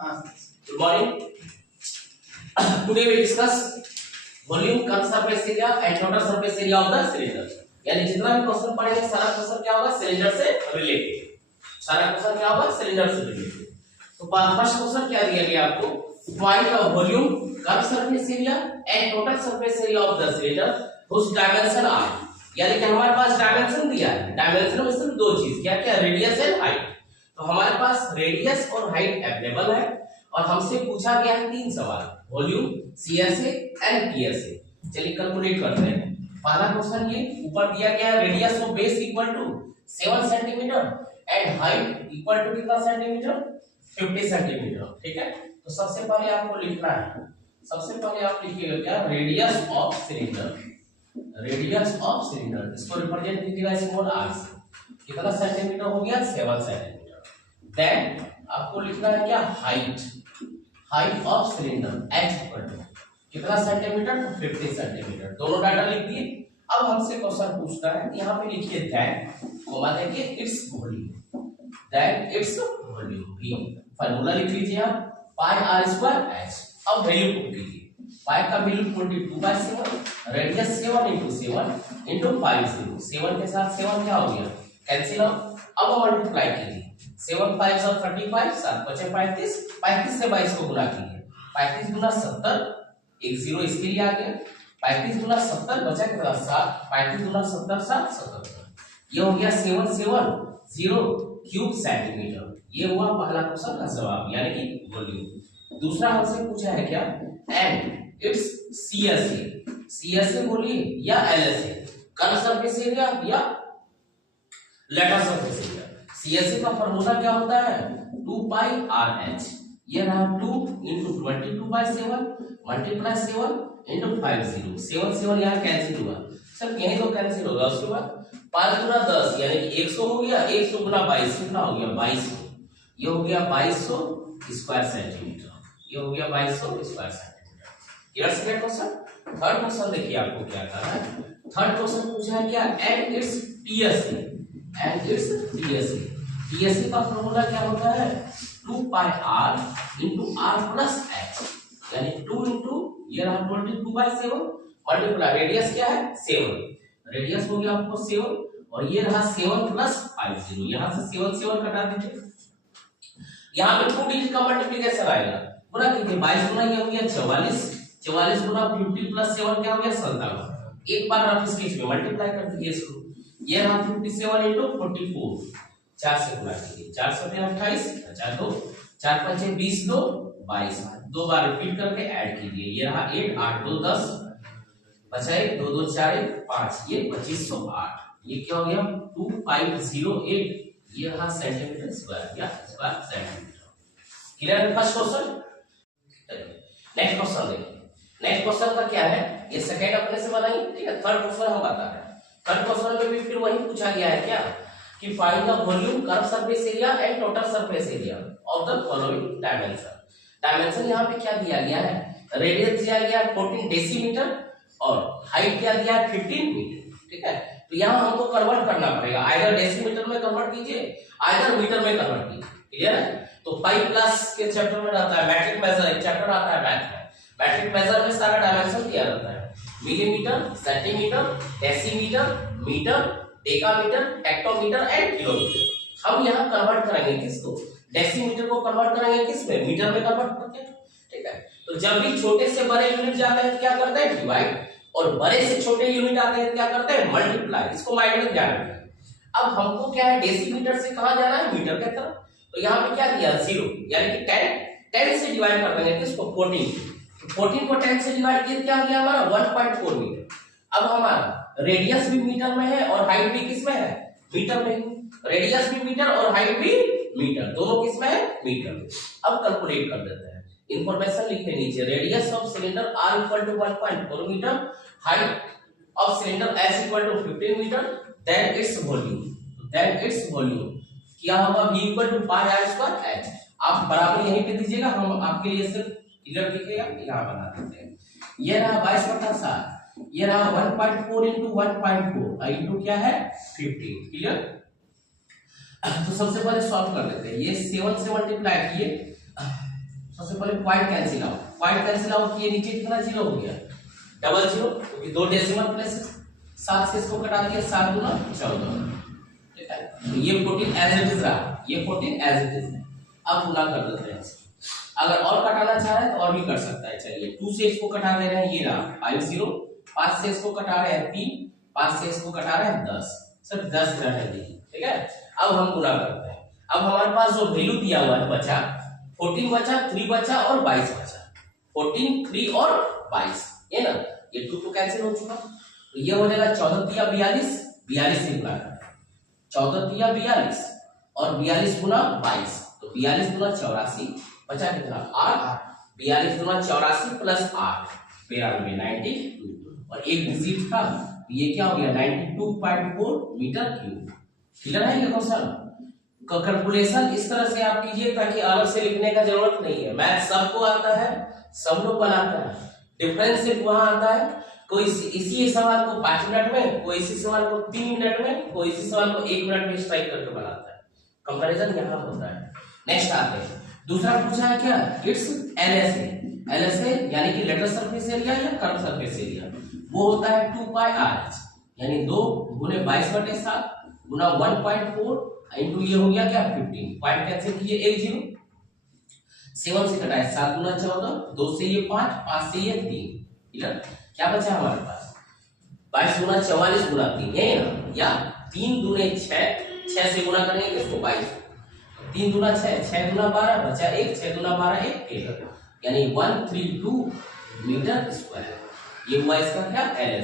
Good morning. Today we discuss volume, curved surface area and total surface area of the cylinder. यानी जितना भी question पढ़ेंगे सारा question क्या होगा सिलेंडर से रिलेटेड। सारा क्वेश्चन क्या होगा सिलेंडर से रिलेटेड। तो फर्स्ट क्वेश्चन क्या दिया गया आपको, find the volume, curve surface area and total surface area of the cylinder whose dimension are। यानी कि हमारे पास डायमेंशन दिया है, डायमेंशन में सिर्फ दो चीज क्या क्या, रेडियस एंड हाइट। तो हमारे पास रेडियस और हाइट अवेलेबल है और हमसे पूछा गया है तीन सवाल, वॉल्यूम, सीएसए एंड पीएसए। चलिए कैलकुलेट करते हैं। पहला क्वेश्चन ये ऊपर दिया गया है, radius of base equal to 7 centimetre and height equal to कितना सेंटीमीटर, 50 सेंटीमीटर। ठीक है, तो सबसे पहले आपको लिखना है, सबसे पहले आप लिखिएगा क्या, radius of cylinder, radius of cylinder, इसको रिप्रेजेंट कीजिएगा स्मॉल आर से। कितना सेंटीमीटर हो गया, 7 सेंटीमीटर। देन आपको लिखना है क्या, height, height of cylinder h equal to कितना सेंटीमीटर, 50 सेंटीमीटर। दोनों डाटा लिख दिए। अब हमसे क्वेश्चन पूछता है, यहाँ पे लिखिए दैट, कोमा देंगे its volume, that its volume भी। फार्मूला लिख लीजिए आप, पाई आर स्क्वायर एच। अब वैल्यू पुट कीजिए, पाई का वैल्यू 22/7, रेडियस 7 × 7 × 50। 7 के साथ 7 क्या हो गया, कैंसिल आउट। अब मल्टीप्लाई कीजिए, 7 5 और 35, 7 5 35, 35 से 22 को गुणा कीजिए, 35 गुना 70, एक जीरो इसके लिए आ गया, 35 गुना 70 बचा कितना 7, 35 गुना 70 7 77। ये हो गया 770 क्यूब सेंटीमीटर। ये हुआ पहला क्वेश्चन का जवाब, यानी कि वॉल्यूम। दूसरा हमसे पूछा है क्या, एंड इट्स सीएसए, सीएसए बोलिए या एलएसए, कर्व सरफेस एरिया या लेटर सरफेस एरिया। सीएसए का फार्मूला क्या होता है, 2 पाई आर एच। ये रहा 2 × 22/7 मल्टीप्लाई 7 × 50। 7 7 यहाँ कैंसिल हुआ, सर यही तो कैंसिल होगा। उसके बाद 5 गुना 10 यानी कि 100 हो गया, 100 गुना 22 कितना हो गया, 2200। ये हो गया 2200 स्क्वायर सेंटीमीटर, ये हो गया 2200 square centimetre. Clear second question. Third question देखिए आपको क्या करना है। थर्ड क्वेश्चन पूछा है क्या, and it's PSA, and it's PSA. PSA का फार्मूला क्या होता है, 2 पाई आर × r प्लस एच, यानी 2 × ये रहा 22/7 मल्टीप्लाई रेडियस क्या है 7, रेडियस हो गया आपको 7 और ये रहा 7 + 50। यहां से 7 7 कटा दीजिए, यहां पे 2 डिजिट का मल्टीप्लिकेशन आएगा, गुना कीजिए, 22 गुना ये हो गया 44, 44 गुना 50 + 7 क्या हो गया 57। एक बार आप इसके इसमें मल्टीप्लाई कर दीजिए इसको, ये रहा 57 × 44, 4 से गुणा कीजिए, 4 से 28, अच्छा 2, 4 5 20 2 22, दो बार रिपीट करके ऐड कीजिए, ये रहा 8 8 2 10 बचा 1 2 2 4 1 5, ये 2508। ये क्या हो गया 2508, ये रहा सेंटीमीटर स्क्वायर या स्क्वायर सेंटीमीटर। क्लियर है फर्स्ट क्वेश्चन। नेक्स्ट क्वेश्चन देखिए, नेक्स्ट क्वेश्चन का क्या है, ये सेकंड अपने से बनाइए। ठीक है, थर्ड क्वेश्चन हम बता रहे हैं। थर्ड क्वेश्चन में भी फिर वही पूछा गया है क्या, कि find the volume, curve surface area and total surface area of the following dimension. Dimension यहाँ पे क्या दिया गया है, रेडियस दिया गया है 14 डेसीमीटर और हाइट क्या दिया है 15 मीटर। ठीक है, तो यहाँ हमको कन्वर्ट करना पड़ेगा, आइदर डेसीमीटर में कन्वर्ट कीजिए, आइदर मीटर में कन्वर्ट कीजिए। क्लियर है, तो 5+ के चैप्टर में रहता है मैट्रिक मेजर, एक चैप्टर आता है मैथ में, मैट्रिक मेजर में सारा डायमेंशन दिया रहता है, millimetre, centimetre, decimetre, metre, decametre, hectometre and kilometre. हम यहाँ कन्वर्ट करेंगे किसको, डेसीमीटर को कन्वर्ट करेंगे किस में, मीटर में कन्वर्ट करते हैं। ठीक है, तो जब भी छोटे से बड़े यूनिट जाते हैं क्या करते हैं, डिवाइड, और बड़े से छोटे यूनिट आते हैं क्या करते हैं, मल्टीप्लाई। इसको माइंड में ध्यान रखिए। अब हमको क्या है, डेसीमीटर से कहां जाना है, मीटर की तरफ। तो यहाँ पे क्या दिया 0, यानी कि 10 से डिवाइड कर देंगे किसको, 14। 14 को 10 से डिवाइड किया क्या गया हमारा 1.4 मीटर। अब हमारा रेडियस भी मीटर में है और हाइट भी किस में है, मीटर में। रेडियस भी मीटर और हाइट भी मीटर, दोनों किस में है, मीटर में। अब कैलकुलेट कर देते हैं, इंफॉर्मेशन लिखते नीचे, radius of cylinder r = 1.4 metre, height of cylinder s = 15 metre, then its volume, then its volume क्या होगा, v = pi r square h। आप बराबर यहीं पे दीजिएगा, हम आपके लिए सिर्फ इधर दिखेगा, यहां बना देते हैं। ये रहा 22/7, ये रहा 1.4 × 1.4 इंटू क्या है 15। क्लियर, तो सबसे पहले सॉल्व कर लेते हैं। ये 7 से मल्टीप्लाई किए सबसे पहले पॉइंट कैंसिल आउट किए, नीचे कितना जीरो हो गया, डबल जीरो, क्योंकि दो डेसिमल प्लेसेस, 7 से इसको कटा दिया, 7 गुना 14, ठीक है। तो ये 14 एज इट इज रहा, ये 14 एज इट इज है। अब गुना कर देते हैं, अगर और कटाना चाह रहे हैं तो और भी कर सकता है। चलिए 2 से इसको कटा दे रहे हैं, ये रहा 50, 5 से इसको कटा रहे हैं 3, 5 से इसको कटा रहे हैं 10, सिर्फ 10 ग्रह है, देखिए, ठीक है। अब हम गुना करते हैं। अब हमारे पास जो वैल्यू दिया हुआ है बचा 14 बचा, 3 बचा और 22 बचा, 14, 3 और 22, ये ना, ये 2 तो कैंसिल हो चुका, तो ये हो जाएगा 14 तिया 42, 42 से गुना करें, 14 तिया 42 और 42 गुना 22, तो 42 गुना 84, बचा कितना 8, 42 गुना 84 प्लस 8, 92, 92, और एक डिजिट था, तो ये क्या हो गया 92.4 मीटर क्यूब। क्लियर है ये क्वेश्चन का कैलकुलेशन इस तरह से आप कीजिए ताकि अलग से लिखने का जरूरत नहीं है। मैथ सबको आता है, सब लोग बनाता है, डिफरेंस सिर्फ वहां आता है, कोई इसी सवाल को 5 मिनट में, कोई इसी सवाल को 3 मिनट में, कोई इसी सवाल को 1 मिनट में स्ट्राइक करके बनाता है। कंपैरिजन यहाँ होता है। नेक्स्ट आते हैं, दूसरा पूछा है क्या, इट्स एलएसए, एलएसए यानी कि लेटर सरफेस एरिया या कर्व सरफेस एरिया, वो होता है 2 पाई आर, यानी 2 गुने 22/7 गुना 1.4 इंटू ये हो गया क्या 15, पॉइंट कैंसिल कीजिए, 1 0, 7 से कटा है 7 गुना 14, 2 से ये 5, 5 से ये 3, क्लियर। क्या बचा हमारे पास 22 गुना 44 गुना 3 है ना, या 3 दूने 6, 6 से गुना करेंगे किसको 22, 3 दूना 6, 6 दूना 12 बचा 1, 6 दूना 12 1, यानी 132 मीटर स्क्वायर, ये हुआ इसका क्या एलएस।